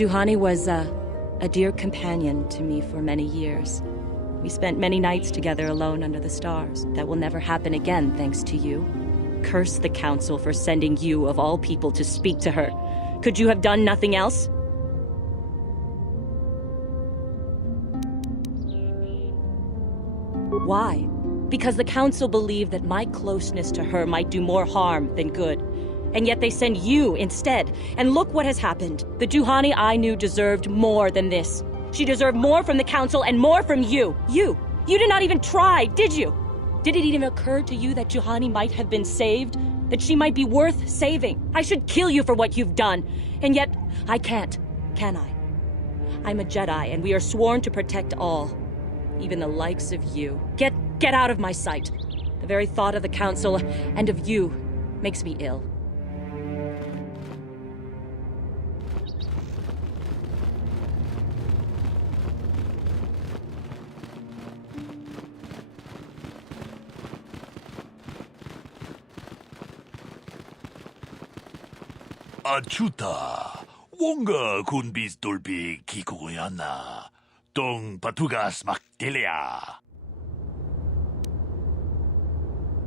Juhani was a dear companion to me for many years. We spent many nights together alone under the stars. That will never happen again, thanks to you. Curse the Council for sending you, of all people, to speak to her. Could you have done nothing else? Why? Because the Council believed that my closeness to her might do more harm than good. And yet they send you instead. And look what has happened. The Juhani I knew deserved more than this. She deserved more from the Council and more from you. You did not even try, did you? Did it even occur to you that Juhani might have been saved? That she might be worth saving? I should kill you for what you've done. And yet, I can't, can I? I'm a Jedi, and we are sworn to protect all. Even the likes of you. Get out of my sight. The very thought of the Council and of you makes me ill. Achuta, wonga kun bis dolpi kikuyana, tong patugas maktelia.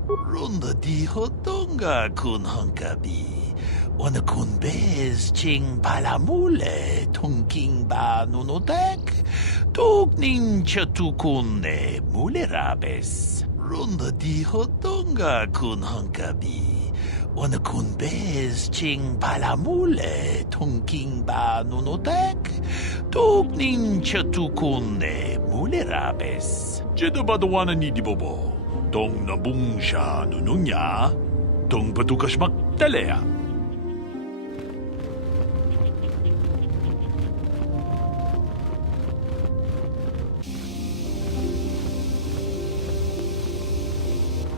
Ronda di hotonga kun hankabi, wana kun bez ching palamule tong king ba nunotek, tuk nin chatukun ne mulerabes. Ronda di hotonga kun hankabi. Wana kun bez ching palamule tongking ba nunotek tuk nin chatukun ne mulerabes. Jeda badawana ni dibobo tong nabung siya nununya tong patukas magtalea.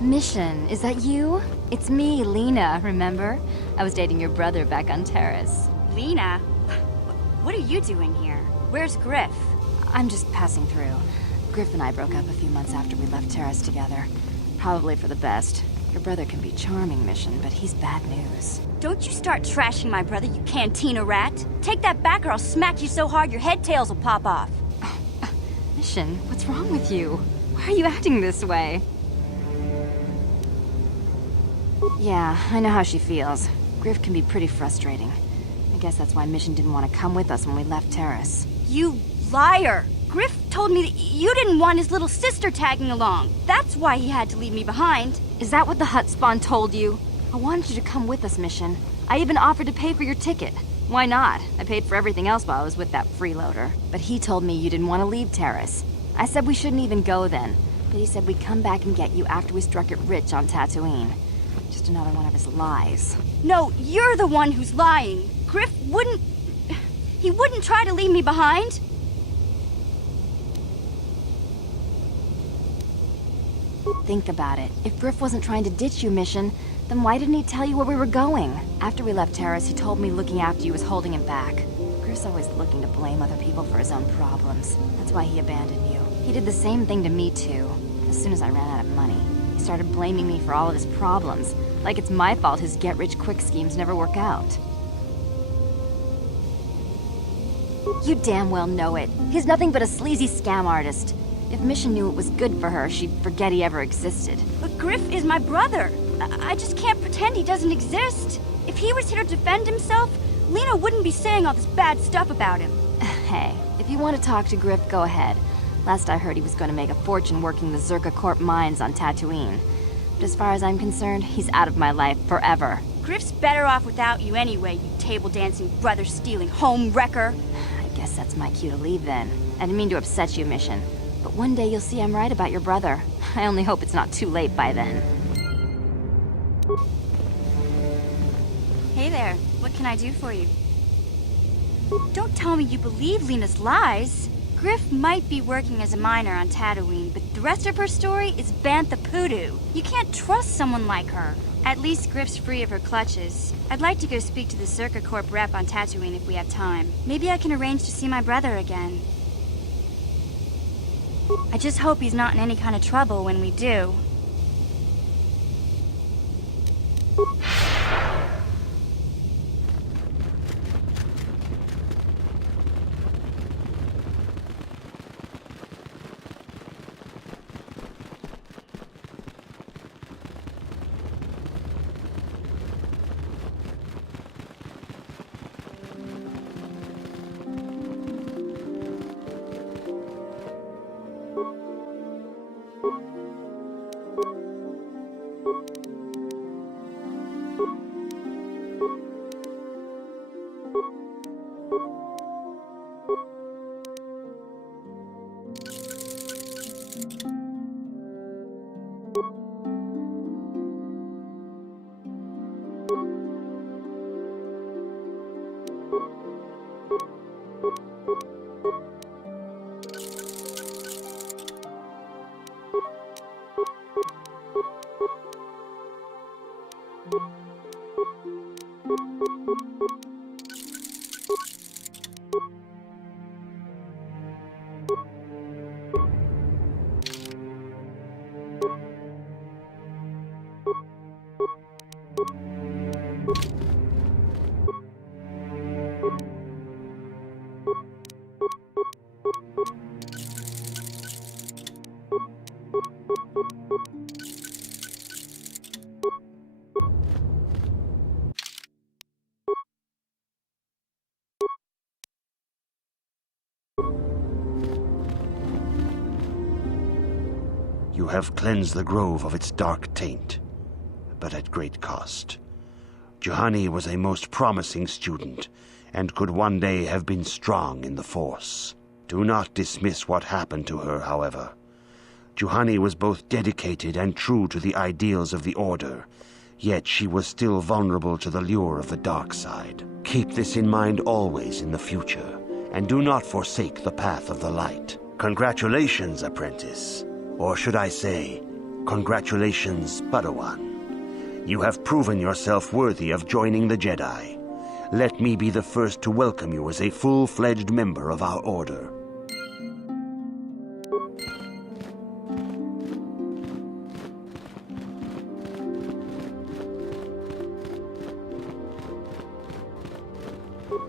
Mission, is that you? It's me, Lena, remember? I was dating your brother back on Terrace. Lena? What are you doing here? Where's Griff? I'm just passing through. Griff and I broke up a few months after we left Terrace together. Probably for the best. Your brother can be charming, Mission, but he's bad news. Don't you start trashing my brother, you cantina rat! Take that back or I'll smack you so hard your head tails will pop off! Mission, what's wrong with you? Why are you acting this way? Yeah, I know how she feels. Griff can be pretty frustrating. I guess that's why Mission didn't want to come with us when we left Terrace. You liar! Griff told me that you didn't want his little sister tagging along. That's why he had to leave me behind. Is that what the Hutt spawn told you? I wanted you to come with us, Mission. I even offered to pay for your ticket. Why not? I paid for everything else while I was with that freeloader. But he told me you didn't want to leave Terrace. I said we shouldn't even go then. But he said we'd come back and get you after we struck it rich on Tatooine. Just another one of his lies. No, you're the one who's lying. Griff wouldn't... He wouldn't try to leave me behind. Think about it. If Griff wasn't trying to ditch you, Mission, then why didn't he tell you where we were going? After we left Terrace, he told me looking after you was holding him back. Griff's always looking to blame other people for his own problems. That's why he abandoned you. He did the same thing to me, too. As soon as I ran out of money, he started blaming me for all of his problems. Like it's my fault his get-rich-quick schemes never work out. You damn well know it. He's nothing but a sleazy scam artist. If Mission knew it was good for her, she'd forget he ever existed. But Griff is my brother. I just can't pretend he doesn't exist. If he was here to defend himself, Lena wouldn't be saying all this bad stuff about him. Hey, if you want to talk to Griff, go ahead. Last I heard he was going to make a fortune working the Zerka Corp mines on Tatooine. But as far as I'm concerned, he's out of my life forever. Griff's better off without you anyway, you table-dancing, brother-stealing home wrecker. I guess that's my cue to leave then. I didn't mean to upset you, Mission. But one day you'll see I'm right about your brother. I only hope it's not too late by then. Hey there, what can I do for you? Don't tell me you believe Lena's lies. Griff might be working as a miner on Tatooine, but the rest of her story is Bantha Poodoo. You can't trust someone like her. At least Griff's free of her clutches. I'd like to go speak to the Zerka Corp rep on Tatooine if we have time. Maybe I can arrange to see my brother again. I just hope he's not in any kind of trouble when we do. You have cleansed the grove of its dark taint, but at great cost. Juhani was a most promising student, and could one day have been strong in the Force. Do not dismiss what happened to her, however. Juhani was both dedicated and true to the ideals of the Order, yet she was still vulnerable to the lure of the dark side. Keep this in mind always in the future, and do not forsake the path of the light. Congratulations, apprentice. Or should I say, congratulations, Padawan. You have proven yourself worthy of joining the Jedi. Let me be the first to welcome you as a full-fledged member of our Order.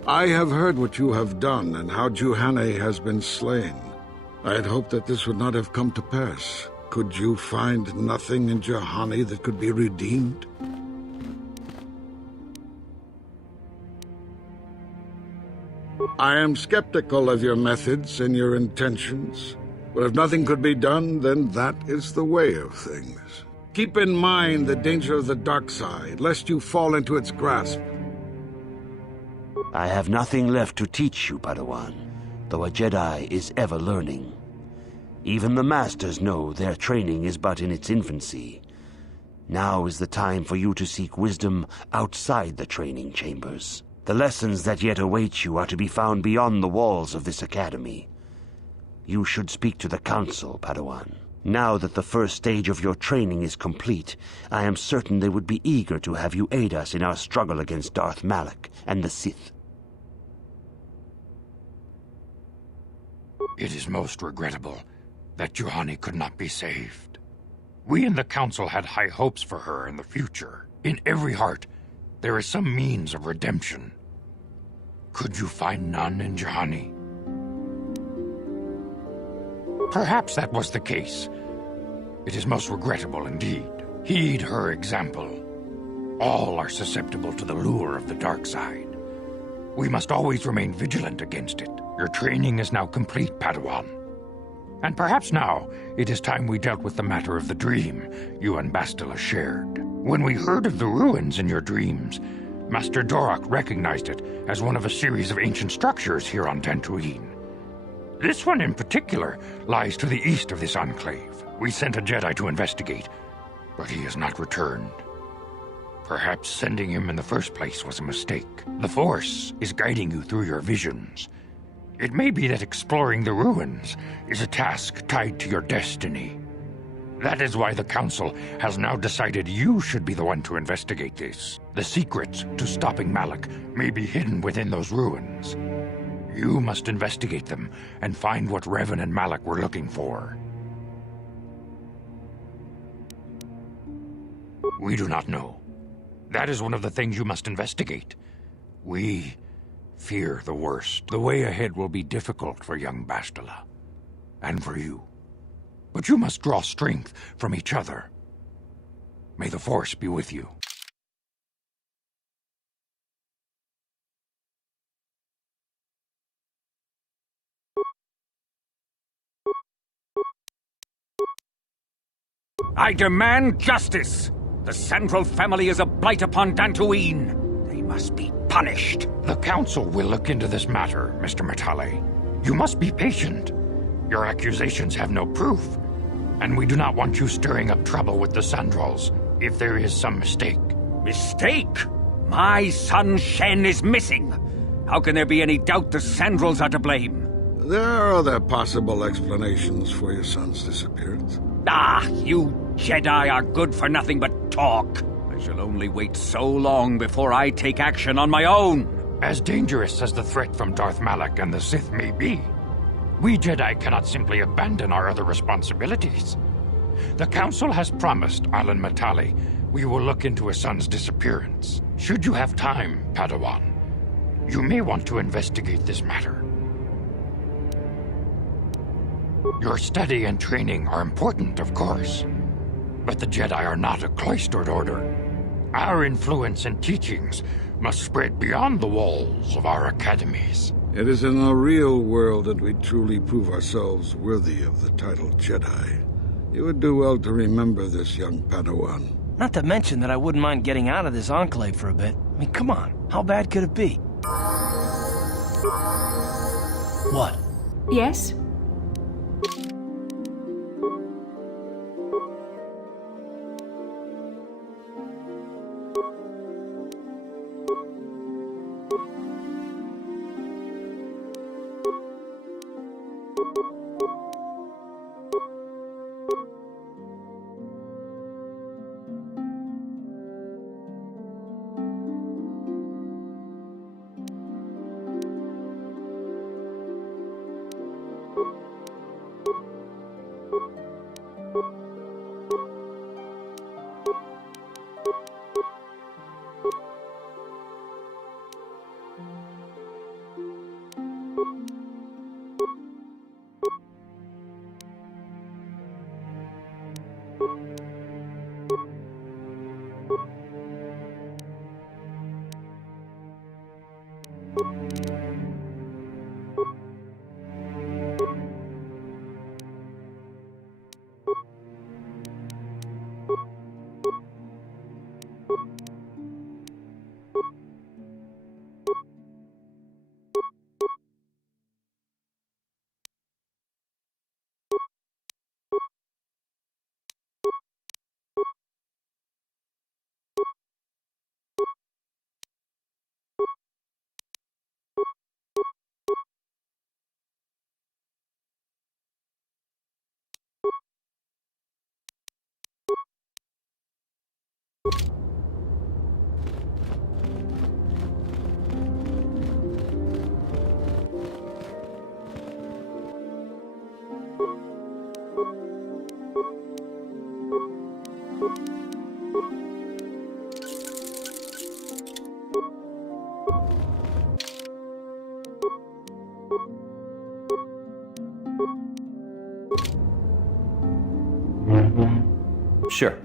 I have heard what you have done and how Juhani has been slain. I had hoped that this would not have come to pass. Could you find nothing in Juhani that could be redeemed? I am skeptical of your methods and your intentions, but if nothing could be done, then that is the way of things. Keep in mind the danger of the dark side, lest you fall into its grasp. I have nothing left to teach you, Padawan, though a Jedi is ever learning. Even the Masters know their training is but in its infancy. Now is the time for you to seek wisdom outside the training chambers. The lessons that yet await you are to be found beyond the walls of this academy. You should speak to the Council, Padawan. Now that the first stage of your training is complete, I am certain they would be eager to have you aid us in our struggle against Darth Malak and the Sith. It is most regrettable that Juhani could not be saved. We in the Council had high hopes for her in the future. In every heart, there is some means of redemption. Could you find none in Juhani? Perhaps that was the case. It is most regrettable indeed. Heed her example. All are susceptible to the lure of the dark side. We must always remain vigilant against it. Your training is now complete, Padawan. And perhaps now it is time we dealt with the matter of the dream you and Bastila shared. When we heard of the ruins in your dreams, Master Dorak recognized it as one of a series of ancient structures here on Dantooine. This one in particular lies to the east of this enclave. We sent a Jedi to investigate, but he has not returned. Perhaps sending him in the first place was a mistake. The Force is guiding you through your visions. It may be that exploring the ruins is a task tied to your destiny. That is why the Council has now decided you should be the one to investigate this. The secrets to stopping Malak may be hidden within those ruins. You must investigate them and find what Revan and Malak were looking for. We do not know. That is one of the things you must investigate. We fear the worst. The way ahead will be difficult for young Bastila, and for you. But you must draw strength from each other. May the Force be with you. I demand justice! The Scoundrel family is a blight upon Dantooine. They must be punished. The Council will look into this matter, Mr. Matale. You must be patient. Your accusations have no proof, and we do not want you stirring up trouble with the Scoundrels if there is some mistake. Mistake? My son Shen is missing. How can there be any doubt the Scoundrels are to blame? There are other possible explanations for your son's disappearance. Ah, you Jedi are good for nothing but talk. I shall only wait so long before I take action on my own. As dangerous as the threat from Darth Malak and the Sith may be, we Jedi cannot simply abandon our other responsibilities. The Council has promised Alan Matale we will look into a son's disappearance. Should you have time, Padawan, you may want to investigate this matter. Your study and training are important, of course, but the Jedi are not a cloistered order. Our influence and teachings must spread beyond the walls of our academies. It is in the real world that we truly prove ourselves worthy of the title Jedi. You would do well to remember this, young Padawan. Not to mention that I wouldn't mind getting out of this enclave for a bit. I mean, come on, how bad could it be? What? Yes? Sure.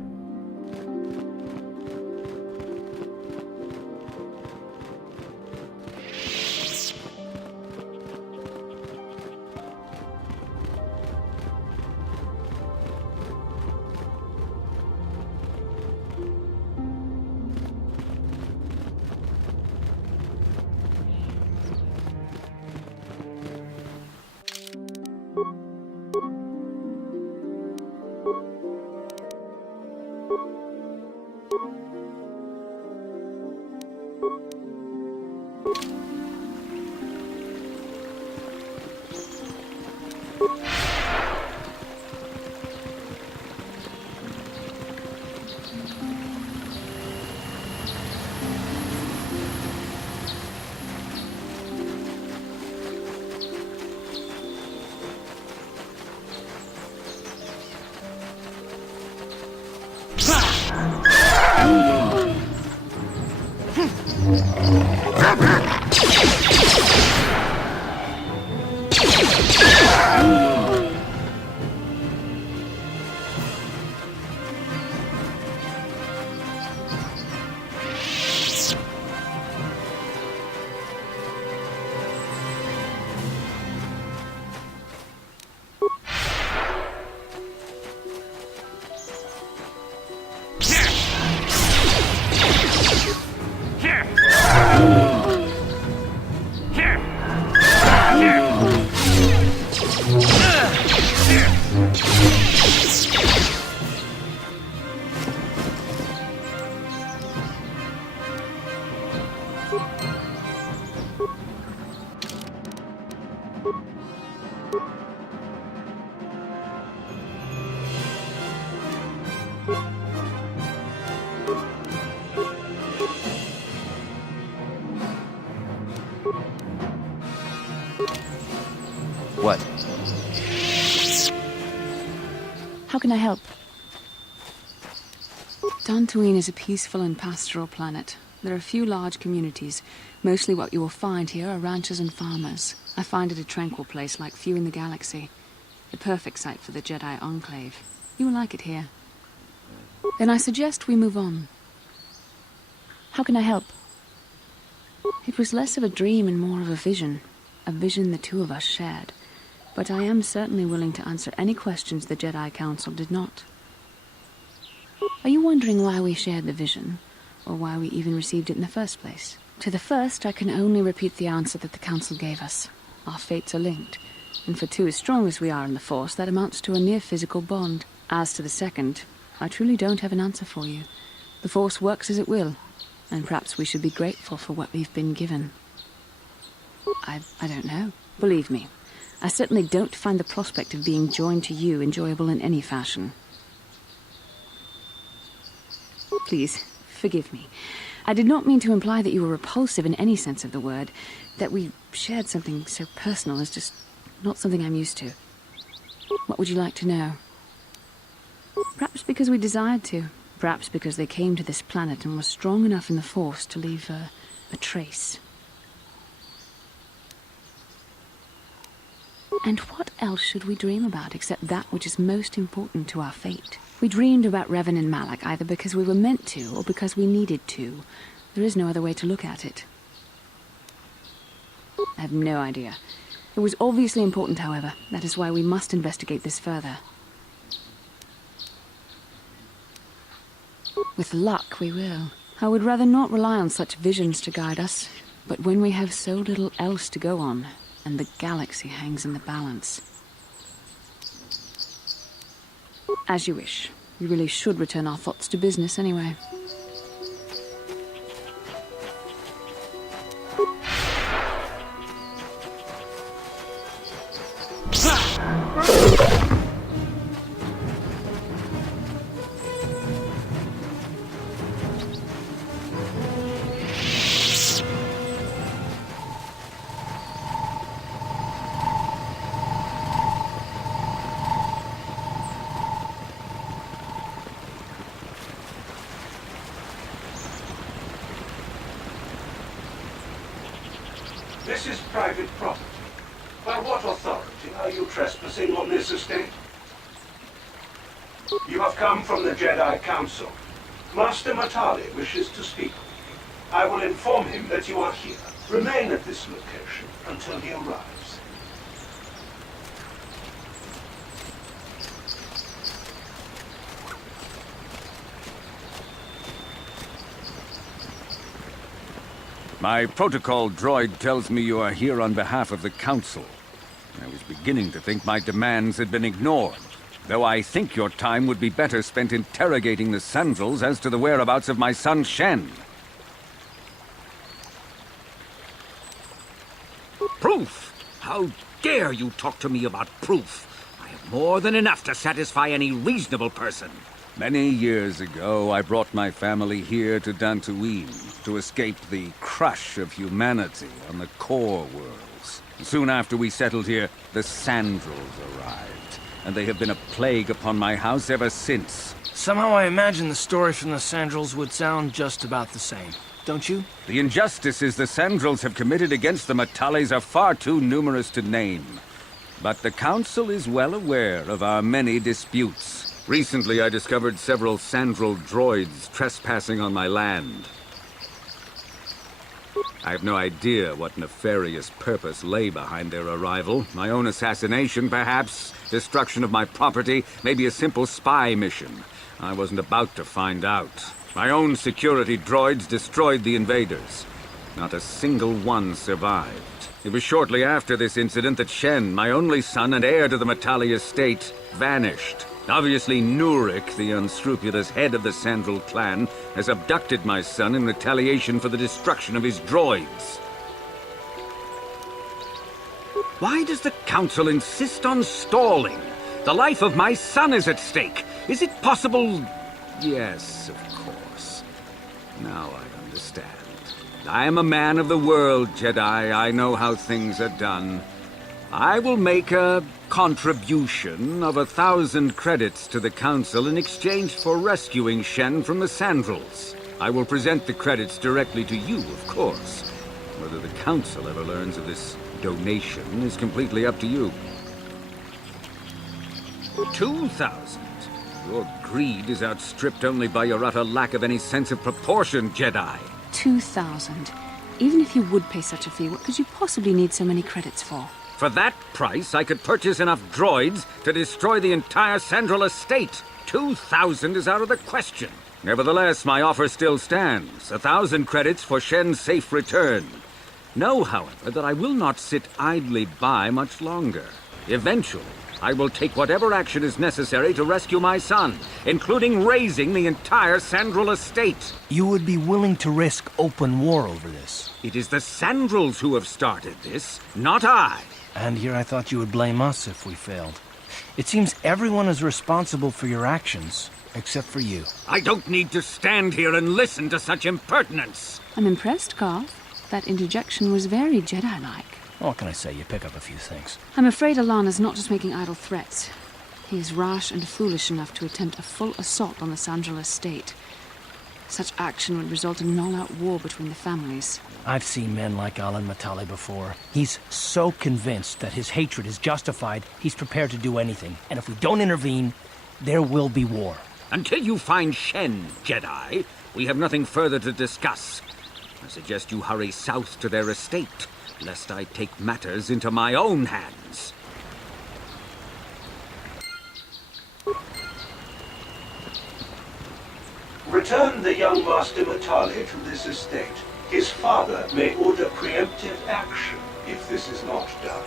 What? How can I help? Dantooine is a peaceful and pastoral planet. There are a few large communities. Mostly what you will find here are ranchers and farmers. I find it a tranquil place like few in the galaxy. The perfect site for the Jedi Enclave. You will like it here. Then I suggest we move on. How can I help? It was less of a dream and more of a vision the two of us shared. But I am certainly willing to answer any questions the Jedi Council did not. Are you wondering why we shared the vision, or why we even received it in the first place? To the first, I can only repeat the answer that the Council gave us. Our fates are linked, and for two as strong as we are in the Force, that amounts to a near-physical bond. As to the second, I truly don't have an answer for you. The Force works as it will, and perhaps we should be grateful for what we've been given. I don't know. Believe me, I certainly don't find the prospect of being joined to you enjoyable in any fashion. Please, forgive me. I did not mean to imply that you were repulsive in any sense of the word. That we shared something so personal is just not something I'm used to. What would you like to know? Perhaps because we desired to. Perhaps because they came to this planet and were strong enough in the Force to leave a trace. And what else should we dream about except that which is most important to our fate? We dreamed about Revan and Malak either because we were meant to or because we needed to. There is no other way to look at it. I have no idea. It was obviously important, however. That is why we must investigate this further. With luck, we will. I would rather not rely on such visions to guide us. But when we have so little else to go on, and the galaxy hangs in the balance. As you wish. We really should return our thoughts to business anyway. This is private property. By what authority are you trespassing on this estate? You have come from the Jedi Council. Master Matale wishes to speak with you. I will inform him that you are here. Remain at this location until he arrives. My protocol droid tells me you are here on behalf of the Council. I was beginning to think my demands had been ignored, though I think your time would be better spent interrogating the Scoundrels as to the whereabouts of my son Shen. Proof? How dare you talk to me about proof? I have more than enough to satisfy any reasonable person. Many years ago, I brought my family here to Dantooine to escape the crush of humanity on the core worlds. Soon after we settled here, the Scoundrels arrived, and they have been a plague upon my house ever since. Somehow I imagine the story from the Scoundrels would sound just about the same, don't you? The injustices the Scoundrels have committed against the Matales are far too numerous to name. But the Council is well aware of our many disputes. Recently, I discovered several Scoundrel droids trespassing on my land. I have no idea what nefarious purpose lay behind their arrival. My own assassination, perhaps? Destruction of my property? Maybe a simple spy mission? I wasn't about to find out. My own security droids destroyed the invaders. Not a single one survived. It was shortly after this incident that Shen, my only son and heir to the Matale estate, vanished. Obviously, Nurik, the unscrupulous head of the Scoundrel clan, has abducted my son in retaliation for the destruction of his droids. Why does the Council insist on stalling? The life of my son is at stake. Is it possible? Yes, of course. Now I understand. I am a man of the world, Jedi. I know how things are done. I will make a contribution of 1,000 credits to the Council in exchange for rescuing Shen from the Scoundrels. I will present the credits directly to you, of course. Whether the Council ever learns of this donation is completely up to you. 2,000? Your greed is outstripped only by your utter lack of any sense of proportion, Jedi. 2,000. Even if you would pay such a fee, what could you possibly need so many credits for? For that price, I could purchase enough droids to destroy the entire Scoundrel estate. 2,000 is out of the question. Nevertheless, my offer still stands. 1,000 credits for Shen's safe return. Know, however, that I will not sit idly by much longer. Eventually, I will take whatever action is necessary to rescue my son, including razing the entire Scoundrel estate. You would be willing to risk open war over this? It is the Scoundrels who have started this, not I. And here I thought you would blame us if we failed. It seems everyone is responsible for your actions, except for you. I don't need to stand here and listen to such impertinence. I'm impressed, Carl. That interjection was very Jedi-like. What can I say? You pick up a few things. I'm afraid Alan is not just making idle threats. He is rash and foolish enough to attempt a full assault on the Scoundrel estate. Such action would result in an all-out war between the families. I've seen men like Alan Matale before. He's so convinced that his hatred is justified, he's prepared to do anything. And if we don't intervene, there will be war. Until you find Shen, Jedi, we have nothing further to discuss. I suggest you hurry south to their estate, lest I take matters into my own hands. Return the young Master Matale to this estate. His father may order preemptive action if this is not done.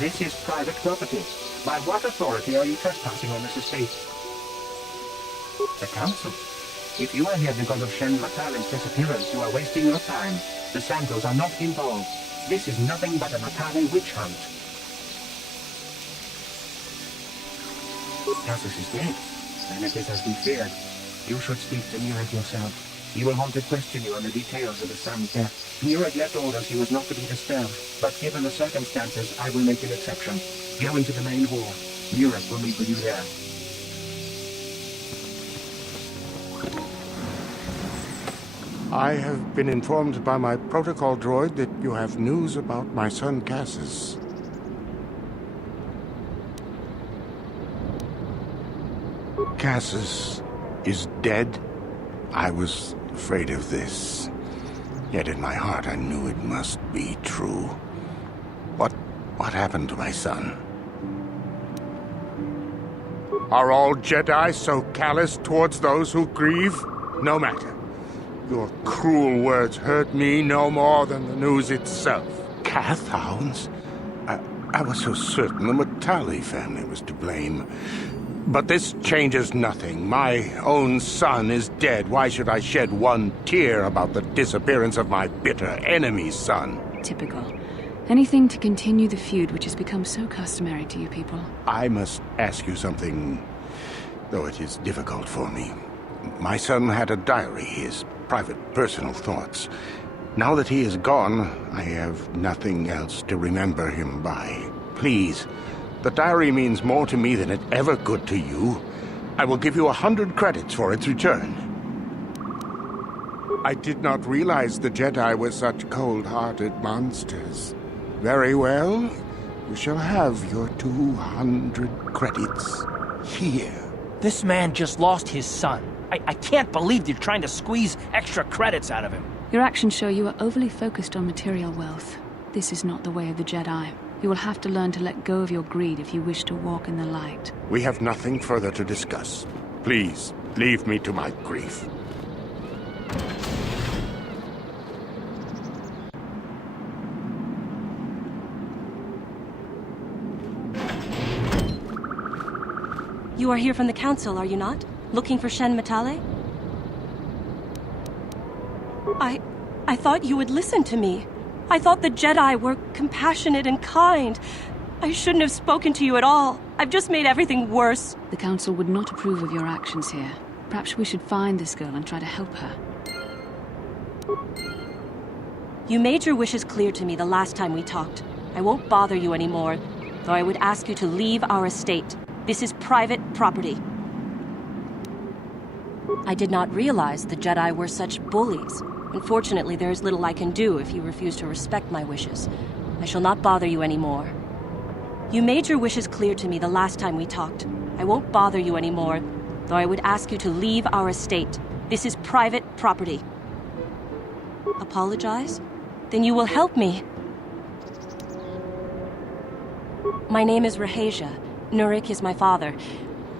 This is private property. By what authority are you trespassing on this estate? The Council. If you are here because of Shen Matale's disappearance, you are wasting your time. The Scoundrels are not involved. This is nothing but a Matale witch hunt. Cassius is dead, and it is as we feared. You should speak to Murad yourself. He will want to question you on the details of his son's death. Murad left orders he was not to be disturbed, but given the circumstances, I will make an exception. Go into the main hall. Murad will meet with you there. I have been informed by my protocol droid that you have news about my son Cassius. Cassius is dead? I was afraid of this. Yet in my heart I knew it must be true. What happened to my son? Are all Jedi so callous towards those who grieve? No matter. Your cruel words hurt me no more than the news itself. Cath hounds? I was so certain the Matale family was to blame. But this changes nothing. My own son is dead. Why should I shed one tear about the disappearance of my bitter enemy's son? Typical. Anything to continue the feud which has become so customary to you people. I must ask you something, though it is difficult for me. My son had a diary, his private, personal thoughts. Now that he is gone, I have nothing else to remember him by. Please, the diary means more to me than it ever could to you. I will give you 100 credits for its return. I did not realize the Jedi were such cold-hearted monsters. Very well. You shall have your 200 credits here. This man just lost his son. I can't believe you're trying to squeeze extra credits out of him. Your actions show you are overly focused on material wealth. This is not the way of the Jedi. You will have to learn to let go of your greed if you wish to walk in the light. We have nothing further to discuss. Please, leave me to my grief. You are here from the Council, are you not? Looking for Shen Matale? I thought you would listen to me. I thought the Jedi were compassionate and kind. I shouldn't have spoken to you at all. I've just made everything worse. The Council would not approve of your actions here. Perhaps we should find this girl and try to help her. You made your wishes clear to me the last time we talked. I won't bother you anymore, though I would ask you to leave our estate. This is private property. I did not realize the Jedi were such bullies. Unfortunately, there is little I can do if you refuse to respect my wishes. I shall not bother you anymore. You made your wishes clear to me the last time we talked. I won't bother you anymore, though I would ask you to leave our estate. This is private property. Apologize? Then you will help me. My name is Rahasia. Nurik is my father.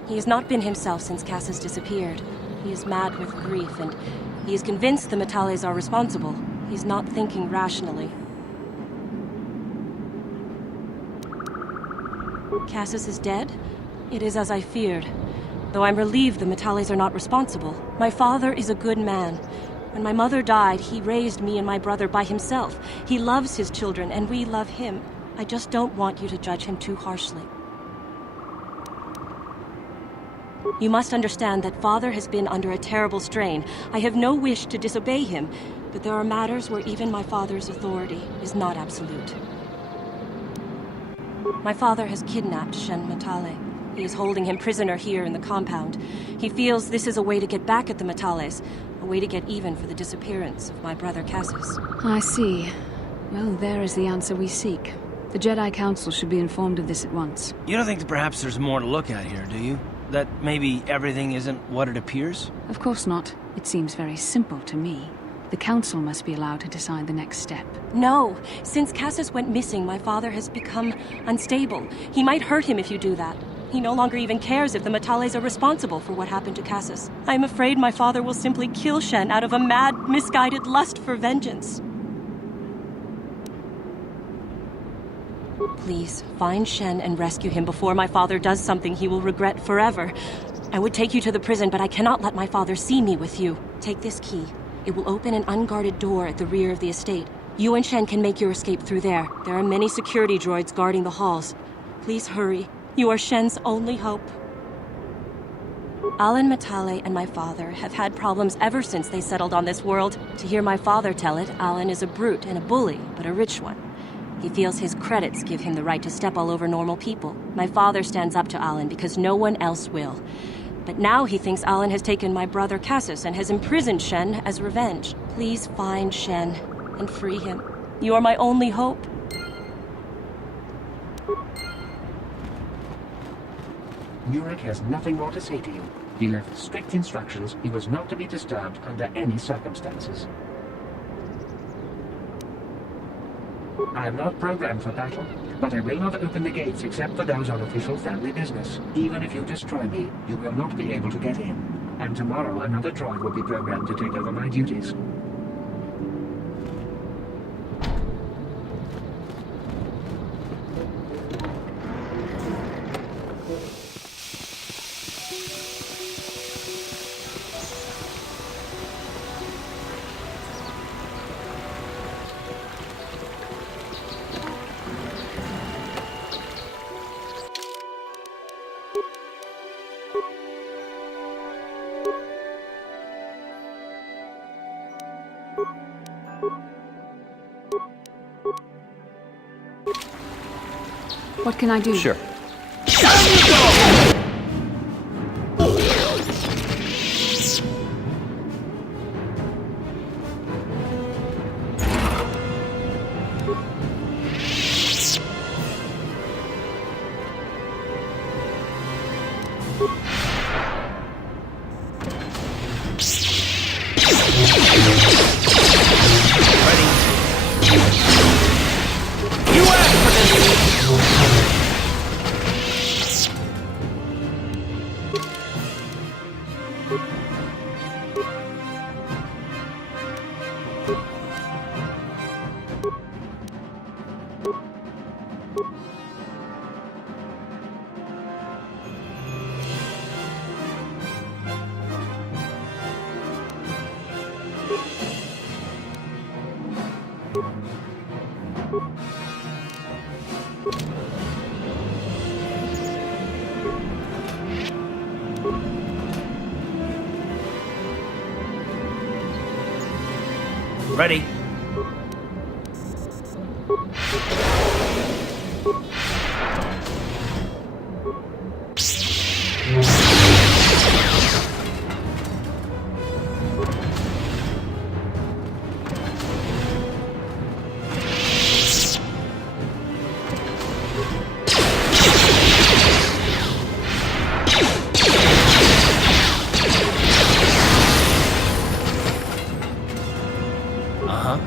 He has not been himself since Cassius disappeared. He is mad with grief, and he is convinced the Matales are responsible. He's not thinking rationally. Cassius is dead? It is as I feared. Though I'm relieved the Matales are not responsible. My father is a good man. When my mother died, he raised me and my brother by himself. He loves his children, and we love him. I just don't want you to judge him too harshly. You must understand that Father has been under a terrible strain. I have no wish to disobey him, but there are matters where even my father's authority is not absolute. My father has kidnapped Shen Matale. He is holding him prisoner here in the compound. He feels this is a way to get back at the Matales, a way to get even for the disappearance of my brother Cassius. I see. Well, there is the answer we seek. The Jedi Council should be informed of this at once. You don't think that perhaps there's more to look at here, do you? That maybe everything isn't what it appears? Of course not. It seems very simple to me. The Council must be allowed to decide the next step. No. Since Cassius went missing, my father has become unstable. He might hurt him if you do that. He no longer even cares if the Matales are responsible for what happened to Cassius. I'm afraid my father will simply kill Shen out of a mad, misguided lust for vengeance. Please, find Shen and rescue him before my father does something he will regret forever. I would take you to the prison, but I cannot let my father see me with you. Take this key. It will open an unguarded door at the rear of the estate. You and Shen can make your escape through there. There are many security droids guarding the halls. Please hurry. You are Shen's only hope. Alan Matale and my father have had problems ever since they settled on this world. To hear my father tell it, Alan is a brute and a bully, but a rich one. He feels his credits give him the right to step all over normal people. My father stands up to Alan because no one else will. But now he thinks Alan has taken my brother Cassius and has imprisoned Shen as revenge. Please find Shen and free him. You are my only hope. Nurik has nothing more to say to you. He left strict instructions he was not to be disturbed under any circumstances. I am not programmed for battle, but I will not open the gates except for those on official family business. Even if you destroy me, you will not be able to get in. And tomorrow another droid will be programmed to take over my duties. What can I do? Sure. You asked for this! Ready. Uh-huh.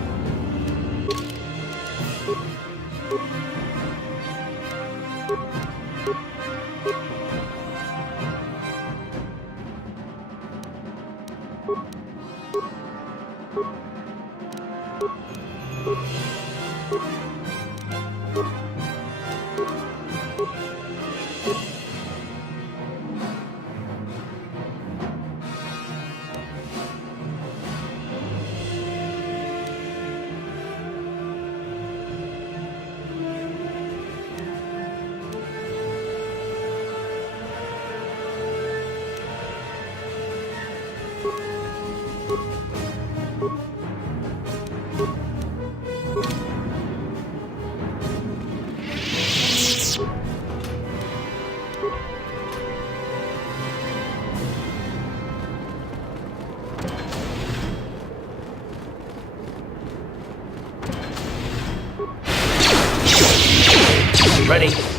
Ready.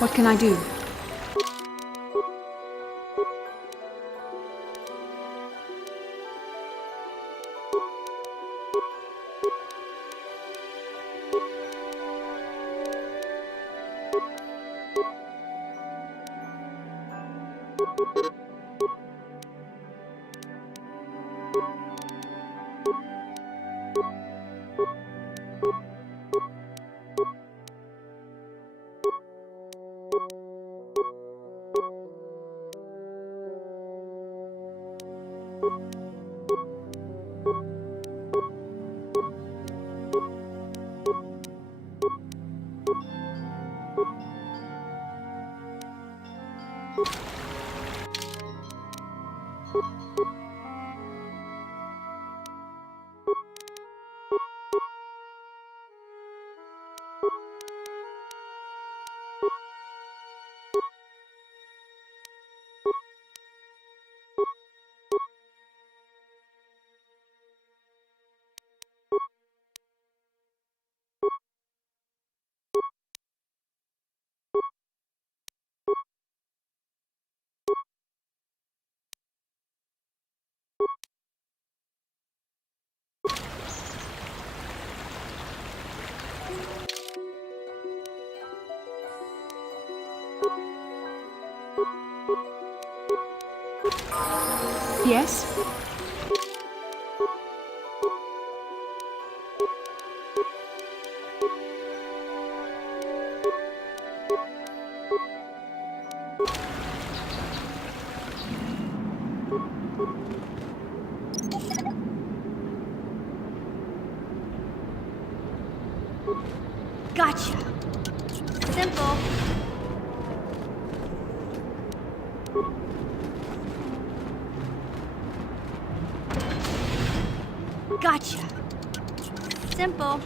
What can I do? Yes? Gotcha. Simple. Gotcha. Simple.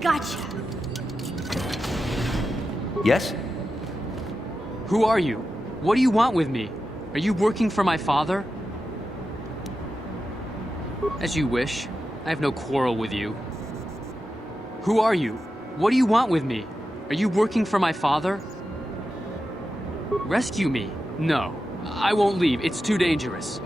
Gotcha. Yes? Who are you? What do you want with me? Are you working for my father? As you wish. I have no quarrel with you. Who are you? What do you want with me? Are you working for my father? Rescue me? No. I won't leave. It's too dangerous.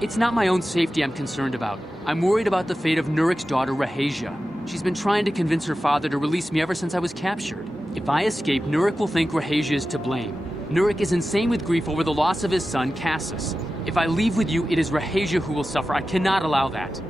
It's not my own safety I'm concerned about. I'm worried about the fate of Nurik's daughter, Rahasia. She's been trying to convince her father to release me ever since I was captured. If I escape, Nurik will think Rahasia is to blame. Nurik is insane with grief over the loss of his son, Cassus. If I leave with you, it is Rahasia who will suffer. I cannot allow that.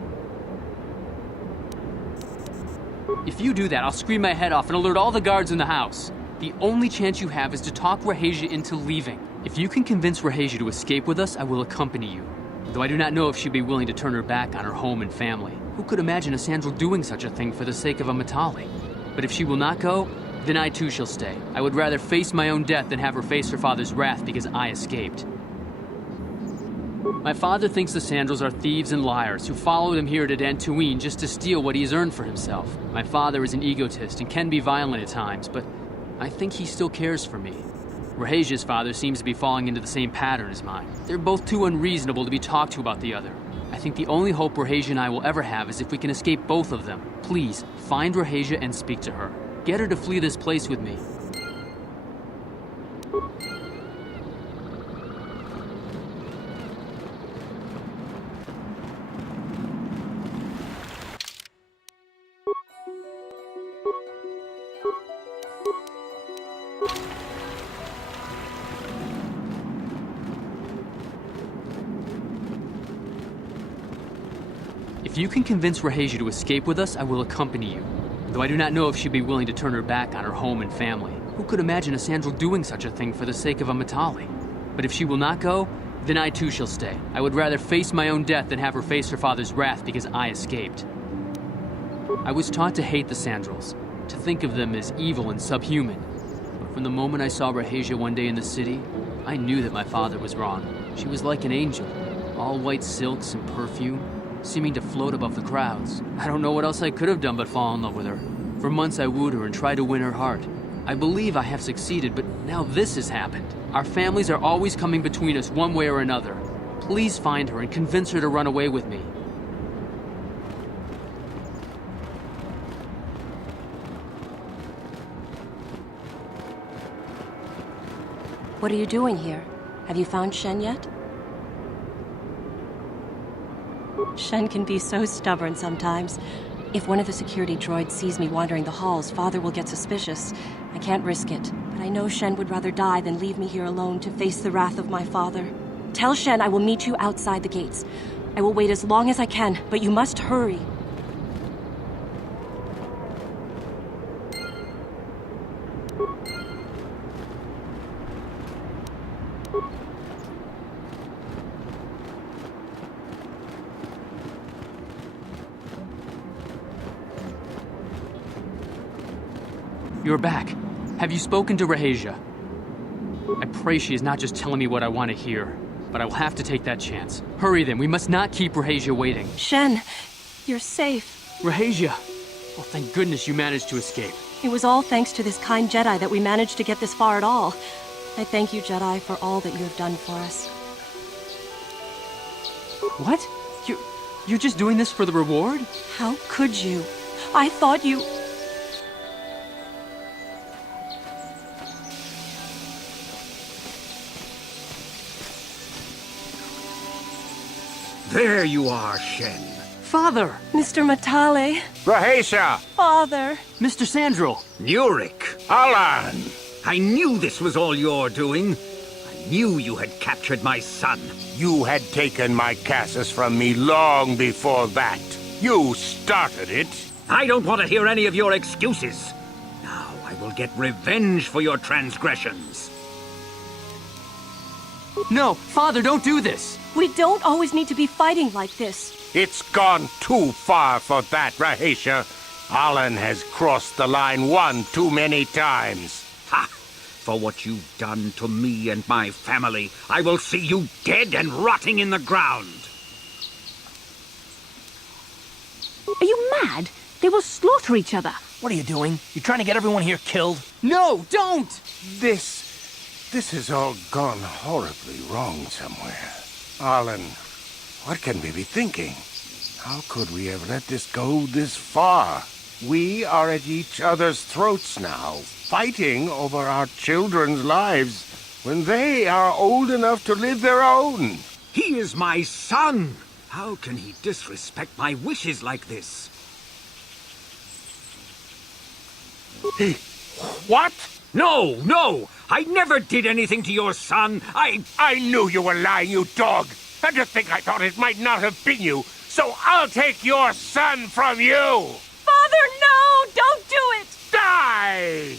If you do that, I'll scream my head off and alert all the guards in the house. The only chance you have is to talk Rahasia into leaving. If you can convince Rahasia to escape with us, I will accompany you. Though I do not know if she'd be willing to turn her back on her home and family. Who could imagine a Scoundrel doing such a thing for the sake of a Matale? But if she will not go, then I too shall stay. I would rather face my own death than have her face her father's wrath because I escaped. My father thinks the Scoundrels are thieves and liars who followed him here to Dantooine just to steal what he has earned for himself. My father is an egotist and can be violent at times, but I think he still cares for me. Rahasia's father seems to be falling into the same pattern as mine. They're both too unreasonable to be talked to about the other. I think the only hope Rahasia and I will ever have is if we can escape both of them. Please, find Rahasia and speak to her. Get her to flee this place with me. If you can convince Rahasia to escape with us, I will accompany you. Though I do not know if she'd be willing to turn her back on her home and family. Who could imagine a Scoundrel doing such a thing for the sake of a Matale? But if she will not go, then I too shall stay. I would rather face my own death than have her face her father's wrath because I escaped. I was taught to hate the Scoundrels, to think of them as evil and subhuman. But from the moment I saw Rahasia one day in the city, I knew that my father was wrong. She was like an angel, all white silks and perfume, seeming to float above the crowds. I don't know what else I could have done but fall in love with her. For months I wooed her and tried to win her heart. I believe I have succeeded, but now this has happened. Our families are always coming between us one way or another. Please find her and convince her to run away with me. What are you doing here? Have you found Shen yet? Shen can be so stubborn sometimes. If one of the security droids sees me wandering the halls, Father will get suspicious. I can't risk it, but I know Shen would rather die than leave me here alone to face the wrath of my father. Tell Shen I will meet you outside the gates. I will wait as long as I can, but you must hurry. You're back. Have you spoken to Rahasia? I pray she is not just telling me what I want to hear, but I will have to take that chance. Hurry then, we must not keep Rahasia waiting. Shen, you're safe. Rahasia! Well, thank goodness you managed to escape. It was all thanks to this kind Jedi that we managed to get this far at all. I thank you, Jedi, for all that you have done for us. What? You're just doing this for the reward? How could you? I thought you... There you are, Shen. Father! Mr. Matale. Rahasia! Father! Mr. Scoundrel! Nurik! Alan! I knew this was all your doing. I knew you had captured my son. You had taken my Casus from me long before that. You started it. I don't want to hear any of your excuses. Now I will get revenge for your transgressions. No, Father, don't do this! We don't always need to be fighting like this. It's gone too far for that, Rahasia. Alan has crossed the line one too many times. Ha! For what you've done to me and my family, I will see you dead and rotting in the ground. Are you mad? They will slaughter each other. What are you doing? You trying to get everyone here killed? No, don't! This has all gone horribly wrong somewhere. Alan, what can we be thinking? How could we have let this go this far? We are at each other's throats now, fighting over our children's lives when they are old enough to live their own. He is my son! How can he disrespect my wishes like this? What? No! I never did anything to your son. I knew you were lying, you dog! And to think I thought it might not have been you, so I'll take your son from you! Father, no! Don't do it! Die!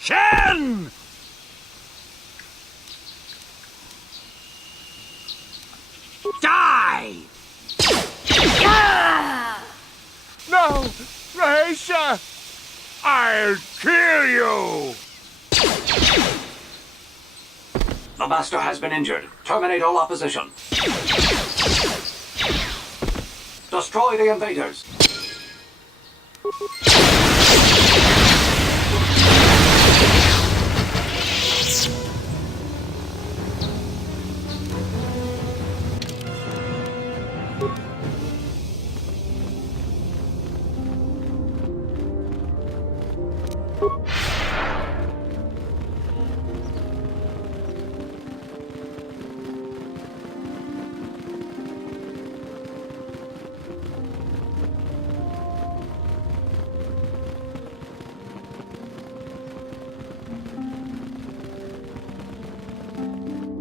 Shen! Die! No! Rahasia! I'll kill you! The Master has been injured. Terminate all opposition. Destroy the invaders.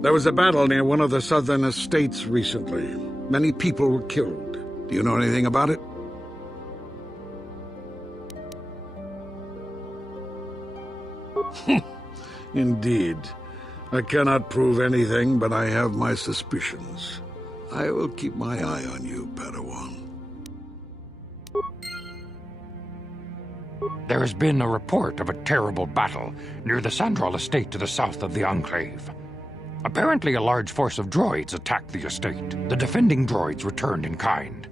There was a battle near one of the southern estates recently. Many people were killed. Do you know anything about it? Indeed. I cannot prove anything, but I have my suspicions. I will keep my eye on you, Padawan. There has been a report of a terrible battle near the Scoundrel estate to the south of the Enclave. Apparently, a large force of droids attacked the estate. The defending droids returned in kind.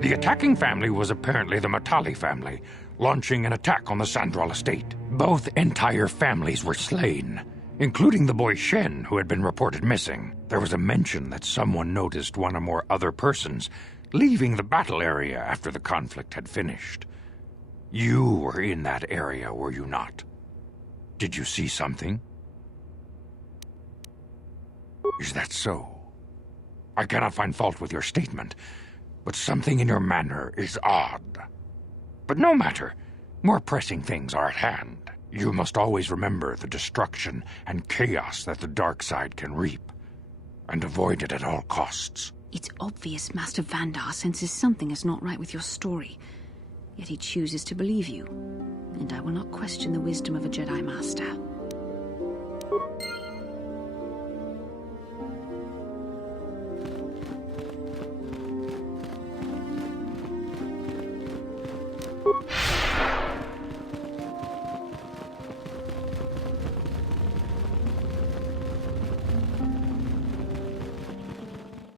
The attacking family was apparently the Matale family, launching an attack on the Scoundrel estate. Both entire families were slain, including the boy Shen, who had been reported missing. There was a mention that someone noticed one or more other persons leaving the battle area after the conflict had finished. You were in that area, were you not? Did you see something? Is that so? I cannot find fault with your statement, but something in your manner is odd. But no matter. More pressing things are at hand. You must always remember the destruction and chaos that the dark side can reap, and avoid it at all costs. It's obvious Master Vandar senses something is not right with your story, yet he chooses to believe you, and I will not question the wisdom of a Jedi Master.